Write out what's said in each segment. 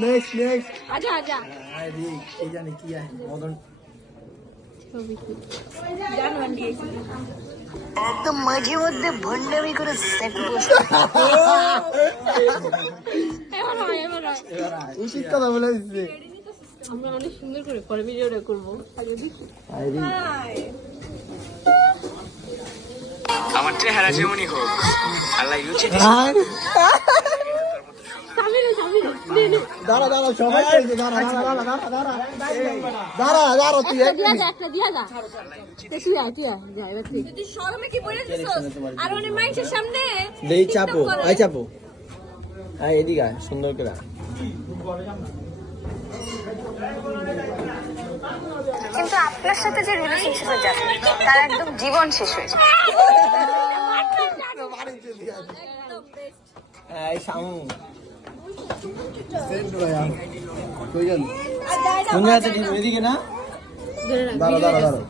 next next आजा आजा अरे ये जाने किया है मदन একদম মাঝে মধ্যে ভণ্ডামি করে সেট বসে এবার হয় উচিত কথা বলে দিচ্ছে আমরা অনেক সুন্দর করে পরে ভিডিওটা করবো আরে আমার চেহারা যেমনই হোক আল্লাহ লুচি দাঁড়া দাঁড়া সবাই চাইছে দাঁড়া দাঁড়া দাঁড়া দাঁড়া দাঁড়া দাঁড়া তুই একটা দিয়া যা তুই যা এবার তুই শরমে কি পড়ে দিছস আর অনেক মানুষের সামনে দেই চাপো আই চাপো আই এদিকে আয় সুন্দর করে কিন্তু আপনার সাথে যে রিলেশনশিপে যাবে তার একদম জীবন শেষ হয়ে যাবে এই শামু সেন্ড ভাইয়া কইজন কোন আছে ঠিক এদিকে না দাঁড়া দাঁড়া দাঁড়া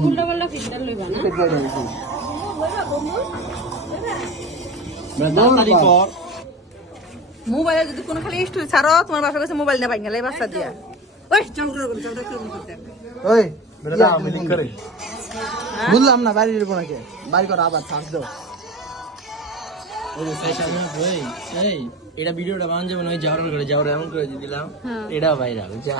উল্টা পাল্টা ফিল্টার লইবা না মোবাইলে যদি কোনো খালি স্টোরি ছাড়ো তোমার বাসার কাছে মোবাইল না পাই গেলে বাচ্চা দিয়া ওই চমড়া করতে ওই বেটা আমি লিংক করে বুঝলাম না বাড়ি যাবো নাকি বাড়ি কর আবার থাক দাও এই এটা ভিডিওটা বানান যাবে না ওই যাওয়ার করে যাওয়ার এমন করে দিলাম এটা ভাইরাল যা